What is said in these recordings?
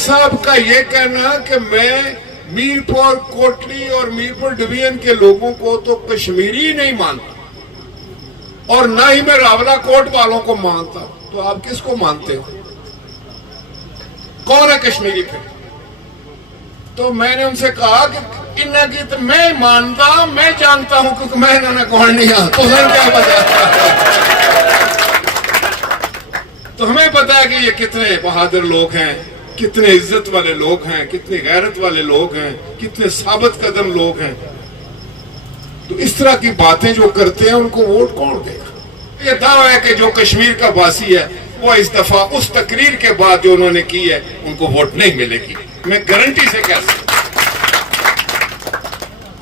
صاحب کا یہ کہنا کہ میں میرپور کوٹلی اور میرپور ڈویژن کے لوگوں کو تو کشمیری نہیں مانتا اور نہ ہی میں راولہ کوٹ والوں کو مانتا، تو آپ کس کو مانتے ہو؟ کون ہے کشمیری پہ؟ تو میں نے ان سے کہا کہ انہیں کی تو میں مانتا، میں جانتا ہوں کیونکہ میں انہوں نے کون نہیں آتا، تو ہمیں کیا پتا؟ تو ہمیں پتا ہے کہ یہ کتنے بہادر لوگ ہیں، کتنے عزت والے لوگ ہیں، کتنے غیرت والے لوگ ہیں، کتنے ثابت قدم لوگ ہیں۔ تو اس طرح کی باتیں جو کرتے ہیں ان کو ووٹ کون دے گا؟ یہ دعویٰ ہے کہ جو کشمیر کا باسی ہے وہ اس دفعہ اس تقریر کے بعد جو انہوں نے کی ہے ان کو ووٹ نہیں ملے گی، میں گارنٹی سے کہہ سکتا ہوں۔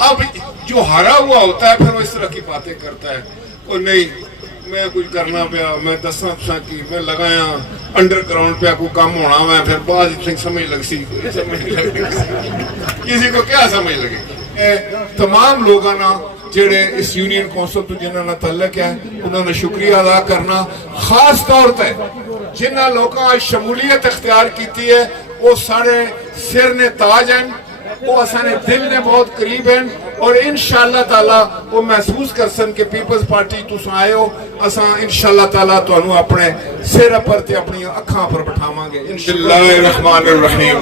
اب جو ہارا ہوا ہوتا ہے پھر وہ اس طرح کی باتیں کرتا ہے، اور نہیں میں کچھ کرنا پیا، میں دساں پساں کی میں لگایا انڈر گراؤنڈ پہ کوئی کام ہونا میں پھر بعد سمجھ لگ سی کسی کو کیا سمجھ لگے۔ تمام لوگوں نے جڑے اس یونین کونسل تو جنہوں نے تعلق ہے انہوں نے شکریہ ادا کرنا، خاص طور پہ جنہوں لوگوں شمولیت اختیار کیتی ہے وہ سارے سر نے تاج ہیں، وہ اسانے دل نے بہت قریب ہیں، اور انشاءاللہ تعالیٰ وہ محسوس کر سن کہ پیپلز پارٹی تُس آئے ہو، اساں انشاءاللہ تعالیٰ تو انہوں اپنے سر پر تے اپنی اکھاں پر بٹھاواں گے۔ بسم اللہ الرحمن الرحیم۔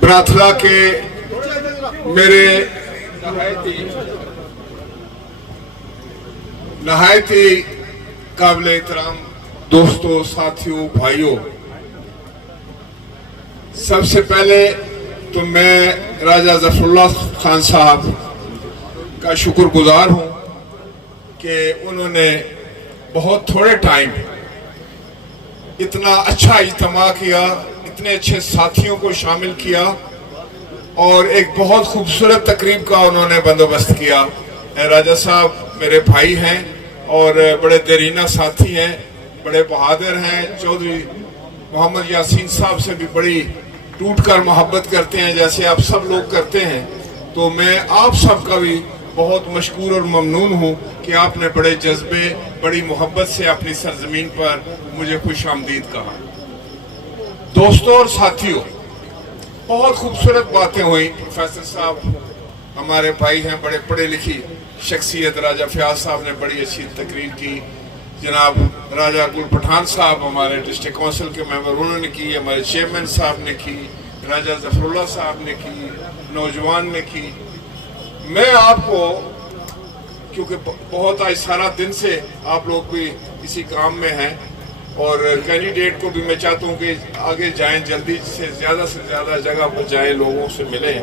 براتھلا کے میرے نہایت ہی قابل احترام دوستوں، ساتھیوں، بھائیوں، سب سے پہلے تو میں راجہ ظفر اللہ خان صاحب کا شکر گزار ہوں کہ انہوں نے بہت تھوڑے ٹائم اتنا اچھا اجتماع کیا، اتنے اچھے ساتھیوں کو شامل کیا اور ایک بہت خوبصورت تقریب کا انہوں نے بندوبست کیا۔ راجہ صاحب میرے بھائی ہیں اور بڑے دیرینہ ساتھی ہیں، بڑے بہادر ہیں، چودھری محمد یاسین صاحب سے بھی بڑی ٹوٹ کر محبت کرتے ہیں جیسے آپ سب لوگ کرتے ہیں۔ تو میں آپ سب کا بھی بہت مشکور اور ممنون ہوں کہ آپ نے بڑے جذبے، بڑی محبت سے اپنی سرزمین پر مجھے خوش آمدید کہا۔ دوستوں اور ساتھیوں، بہت خوبصورت باتیں ہوئیں۔ پروفیسر صاحب ہمارے بھائی ہیں، بڑے پڑھے لکھی شخصیت، راجہ فیاض صاحب نے بڑی اچھی تقریر کی، جناب راجہ گل پٹھان صاحب ہمارے ڈسٹرکٹ کونسل کے ممبر انہوں نے کی، ہمارے چیئرمین صاحب نے کی، راجہ ظفر اللہ صاحب نے کی، نوجوان نے کی۔ میں آپ کو کیونکہ بہت آج سارا دن سے آپ لوگ بھی اسی کام میں ہیں اور کینڈیڈیٹ کو بھی میں چاہتا ہوں کہ آگے جائیں، جلدی سے زیادہ جگہ پر جائیں، لوگوں سے ملیں۔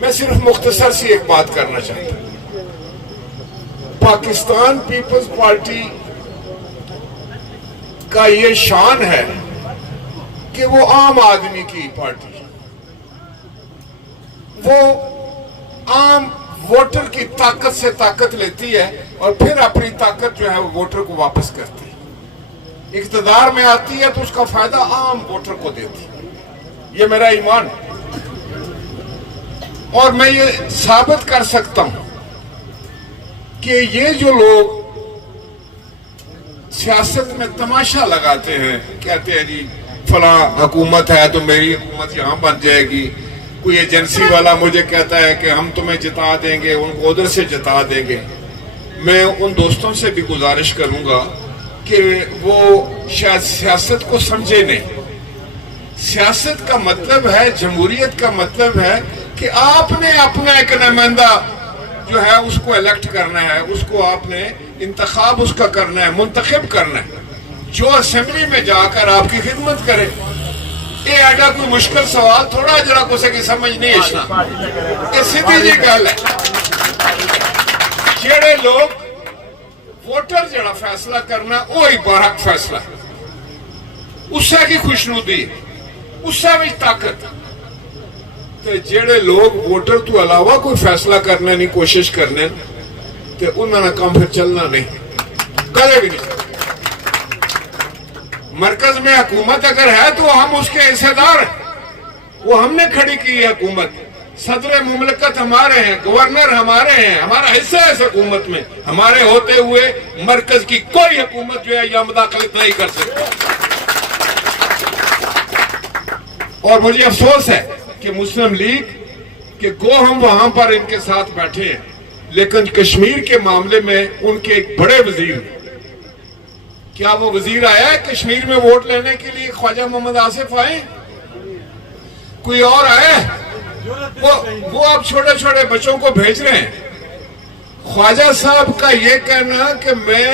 میں صرف مختصر سی ایک بات کرنا چاہتا ہوں۔ پاکستان پیپلز پارٹی کا یہ شان ہے کہ وہ عام آدمی کی پارٹی ہے، وہ عام ووٹر کی طاقت سے طاقت لیتی ہے اور پھر اپنی طاقت جو ہے وہ ووٹر کو واپس کرتی ہے، اقتدار میں آتی ہے تو اس کا فائدہ عام ووٹر کو دیتی ہے۔ یہ میرا ایمان اور میں یہ ثابت کر سکتا ہوں کہ یہ جو لوگ سیاست میں تماشا لگاتے ہیں، کہتے ہیں جی فلاں حکومت ہے تو میری حکومت یہاں بن جائے گی، کوئی ایجنسی والا مجھے کہتا ہے کہ ہم تمہیں جتا دیں گے، ان کو ادھر سے جتا دیں گے۔ میں ان دوستوں سے بھی گزارش کروں گا کہ وہ شاید سیاست کو سمجھے نہیں۔ سیاست کا مطلب ہے، جمہوریت کا مطلب ہے کہ آپ نے اپنا ایک نمائندہ جو ہے اس کو الیکٹ کرنا ہے، اس کو آپ نے انتخاب اس کا کرنا ہے، منتخب کرنا ہے، جو اسمبلی میں جا کر آپ کی خدمت کرے۔ یہ ایڈا کوئی مشکل سوال تھوڑا جرا کسے کی سمجھ نہیں اشنا، یہ سیدھی جی گل ہے۔ جڑے لوگ ووٹر جڑا فیصلہ کرنا وہی برحق فیصلہ، اس سے کی خوشنودی، اس سے بھی طاقت۔ تے جڑے لوگ ووٹر تو علاوہ کوئی فیصلہ کرنے نہیں کوشش کرنے تے انہوں نے کام پھر چلنا نہیں، کرے بھی نہیں۔ مرکز میں حکومت اگر ہے تو ہم اس کے حصے دار ہیں، وہ ہم نے کھڑی کی ہے حکومت، صدر مملکت ہمارے ہیں، گورنر ہمارے ہیں، ہمارا حصہ ہے اس حکومت میں، ہمارے ہوتے ہوئے مرکز کی کوئی حکومت جو ہے یا مداخلت نہیں کر سکتی۔ اور مجھے افسوس ہے کہ مسلم لیگ کہ گو ہم وہاں پر ان کے ساتھ بیٹھے ہیں، لیکن کشمیر کے معاملے میں ان کے ایک بڑے وزیر، کیا وہ وزیر آیا ہے کشمیر میں ووٹ لینے کے لیے؟ خواجہ محمد آصف آئے؟ کوئی اور آیا ہے؟ وہ اب چھوٹے چھوٹے بچوں کو بھیج رہے ہیں۔ خواجہ صاحب کا یہ کہنا کہ میں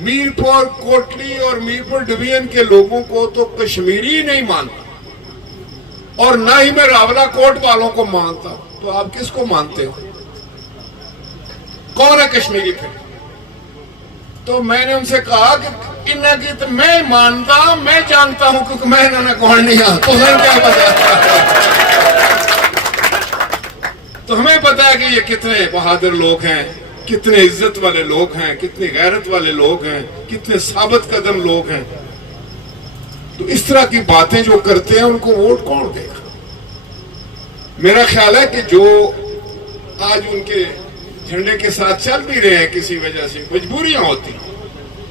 میرپور کوٹلی اور میرپور ڈویژن کے لوگوں کو تو کشمیری نہیں مانتا اور نہ ہی میں راولہ کوٹ والوں کو مانتا، تو آپ کس کو مانتے ہو؟ کون ہے کشمیری پھر؟ تو میں نے ان سے کہا کہ انہیں کی تو میں مانتا، میں جانتا ہوں کیونکہ میں انہوں نے کون نہیں آتا، تو ہمیں کیا پتا؟ تو ہمیں پتا ہے کہ یہ کتنے بہادر لوگ ہیں، کتنے عزت والے لوگ ہیں، کتنے غیرت والے لوگ ہیں، کتنے ثابت قدم لوگ ہیں۔ تو اس طرح کی باتیں جو کرتے ہیں ان کو ووٹ کون دے گا؟ میرا خیال ہے کہ جو آج ان کے جھنڈے کے ساتھ چل بھی رہے ہیں کسی وجہ سے مجبوریاں ہوتی ہیں،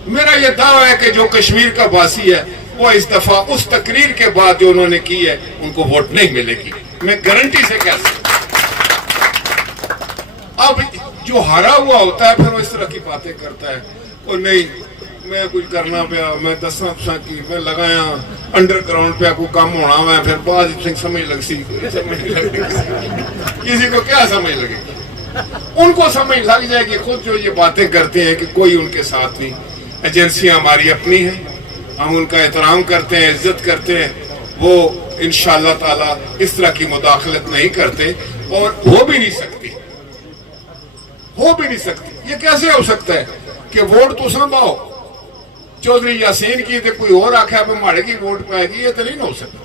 میرا یہ دعویٰ ہے کہ جو کشمیر کا باسی ہے وہ اس دفعہ اس تقریر کے بعد جو انہوں نے کی ہے ان کو ووٹ نہیں ملے گی، میں گارنٹی سے کہہ سکتا ہوں۔ اب جو ہارا ہوا ہوتا ہے پھر وہ اس طرح کی باتیں کرتا ہے، اور نہیں میں کچھ کرنا پیا، میں دساں پساں کی میں لگایا انڈر گراؤنڈ پہ کوئی کام ہونا میں پھر بعض سمجھ لگ سی، کسی کو کیا سمجھ لگے گی؟ ان کو سمجھ لگ جائے گی خود جو یہ باتیں کرتے ہیں کہ کوئی ان کے ساتھ نہیں۔ ایجنسیاں ہماری اپنی ہیں، ہم ان کا احترام کرتے ہیں، عزت کرتے ہیں، وہ انشاءاللہ تعالی اس طرح کی مداخلت نہیں کرتے اور ہو بھی نہیں سکتی، ہو بھی نہیں سکتی۔ یہ کیسے ہو سکتا ہے کہ ووٹ تو سنبھاؤ چودھری یاسین کی تے کوئی اور آکھا ہے ماڑے کی ووٹ پائے گی؟ یہ تو نہیں ہو سکتا۔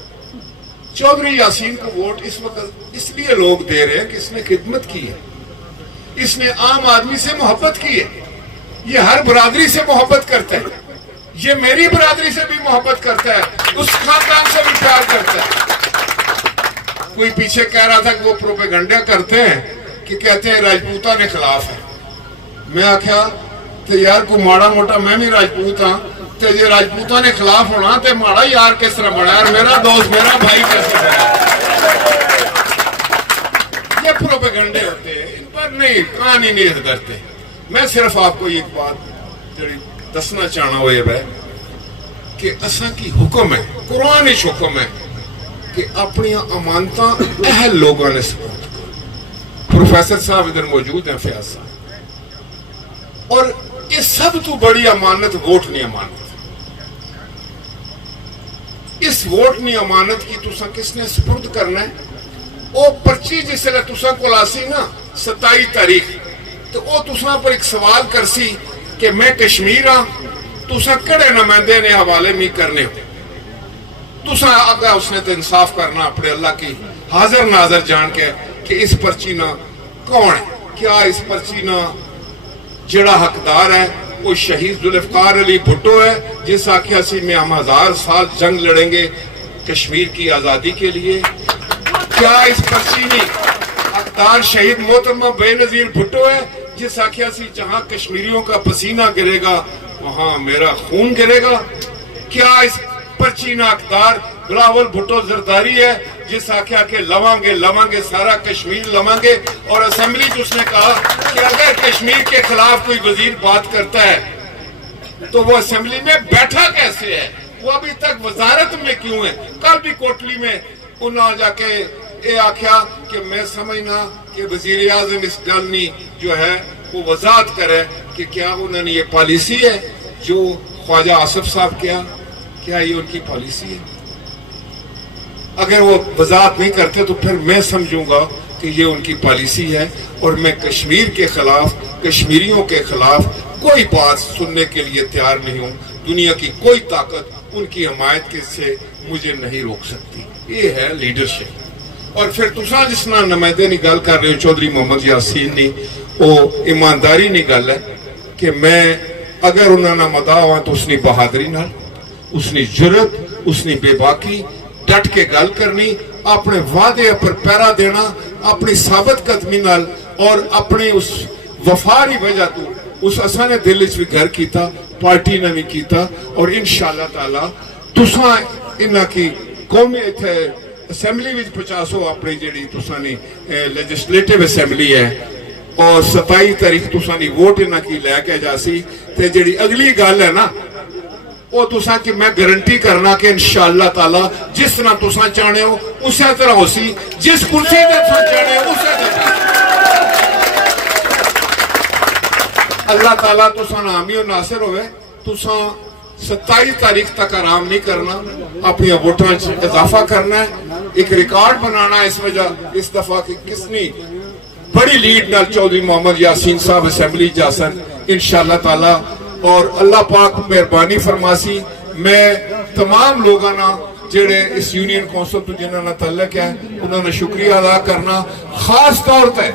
چودھری یاسین کو ووٹ اس وقت اس لیے لوگ دے رہے ہیں کہ اس نے خدمت کی ہے، اس نے عام آدمی سے محبت کی ہے، یہ ہر برادری سے محبت کرتا ہے، یہ میری برادری سے بھی محبت کرتا ہے، اس خاندان سے بھی پیار کرتا ہے۔ کوئی پیچھے کہہ رہا تھا کہ وہ پروپیگنڈا کرتے ہیں کہ کہتے ہیں راجپوتاں نے خلاف ہے، میں آکھیا تو یار کوئی ماڑا موٹا میں بھی راجپوت ہاں، تو یہ راجپوتاں نے خلاف ہونا تو ماڑا یار کس طرح بڑا ہے، میرا دوست میرا بھائی کیسے بڑا ہے؟ یہ پروپیگنڈے ہوتے ہیں، ان پر نہیں کہانی نہیں کرتے۔ میں صرف آپ کو ایک بات دسنا چاہنا ہو یہ ہے کہ اساں کی حکم ہے، قرآن ہی حکم ہے کہ اپنی امانتاں اہل لوگوں نے سپورٹ کرو۔ پروفیسر صاحب ادھر موجود ہیں، فیاض صاحب، اور یہ سب تو بڑی امانت ووٹ نہیں امانت۔ اس ووٹ نہیں امانت کی تساں کس نے سپرد کرنا ہے؟ وہ پرچی جس لئے تساں کو لاسی نا 27 تاریخ، تو وہ تساں پر ایک سوال کرسی کہ میں کشمیر ہاں، تساں کڑے نمائندے نے حوالے میں کرنے ہو، تساں اگر اس نے تو انصاف کرنا اپنے اللہ کی حاضر ناظر جان کے کہ اس پرچی نا کون ہے؟ کیا اس پرچی نا جڑا حقدار ہے وہ شہید ذوالفقار علی بھٹو ہے جس آکھیا سی میں ہم 1000 سال جنگ لڑیں گے کشمیر کی آزادی کے لیے؟ کیا اس پرچی میں حقدار شہید محترمہ بے نظیر بھٹو ہے جس آکھیا سی جہاں کشمیریوں کا پسینہ گرے گا وہاں میرا خون گرے گا؟ کیا اس پرچی نا حقدار بلاول بھٹو زرداری ہے جس آکھیا کہ لواں گے سارا کشمیر لواں گے؟ اور اسمبلی جس نے کہا کہ اگر کشمیر کے خلاف کوئی وزیر بات کرتا ہے تو وہ اسمبلی میں بیٹھا کیسے ہے؟ وہ ابھی تک وزارت میں کیوں ہے؟ کل بھی کوٹلی میں انہوں جا کے یہ آکھیا کہ میں سمجھنا کہ وزیر اعظم اس گل نہیں جو ہے وہ وضاحت کرے کہ کیا انہوں نے یہ پالیسی ہے جو خواجہ آصف صاحب کیا یہ ان کی پالیسی ہے؟ اگر وہ وضاحت نہیں کرتے تو پھر میں سمجھوں گا کہ یہ ان کی پالیسی ہے، اور میں کشمیر کے خلاف، کشمیریوں کے خلاف کوئی بات سننے کے لیے تیار نہیں ہوں۔ دنیا کی کوئی طاقت ان کی حمایت کے سے مجھے نہیں روک سکتی۔ یہ ہے لیڈرشپ۔ اور پھر تساں جس نہ نمائندے نہیں گل کر رہے ہو چودھری محمد یاسین نہیں، وہ ایمانداری نہیں گل ہے کہ میں اگر انہوں نے مداح ہوا تو اس نے بہادری نال، اس نے جرت، اس نے بے باکی ڈٹ کے گل کرنی، اپنے وعدے پر پیرا دینا، اپنی ثابت قدمی نال اور اپنے اس وفاری وجہ تو اس اساں نے دل وچ بھی گھر کیتا، پارٹی نے بھی کیتا، اور انشاءاللہ تعالی تساں انہاں کی قومی اسمبلی وچ پہنچاسو اپنی جیڑی تساں نے لیجسلیٹو اسمبلی ہے اور 27 تاریخ تساں دی ووٹ انہاں کی لے کے جاسی تے جیڑی اگلی گل ہے نا وہ تساں کہ میں گارنٹی کرنا کہ انشاءاللہ تعالی جس طرح تساں چاہنے ہو اسی طرح ہو سی جس کرسی تے تساں چاہنے ہو اسی طرح اللہ تعالیٰ تساں نامی و ناصر ہوئے تساں 27 تاریخ تک آرام نہیں کرنا اپنی ووٹاں اضافہ کرنا ہے ایک ریکارڈ بنانا اس وجہ اس دفعہ کہ کسنی بڑی لیڈ نال چودھری محمد یاسین صاحب اسمبلی جاسن انشاءاللہ تعالیٰ اور اللہ پاک مہربانی فرماسی میں تمام لوگاں جڑے اس یونین کونسل تو جنہاں نہ تعلق ہے انہوں نے شکریہ ادا کرنا خاص طور تے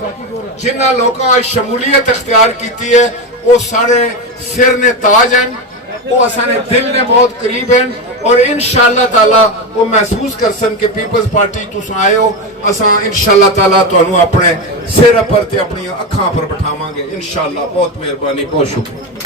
جنہاں لوگاں شمولیت اختیار کیتی ہے وہ سارے سر نے تاج ہیں وہ اسانے دل نے بہت قریب ہیں اور انشاءاللہ تعالیٰ وہ محسوس کر سن کہ پیپلز پارٹی تساں آئے ہو اساں انشاءاللہ تعالیٰ تو انہوں اپنے سر پر تے اپنی اکھاں پر بٹھاواں گے انشاءاللہ بہت مہربانی بہت شکریہ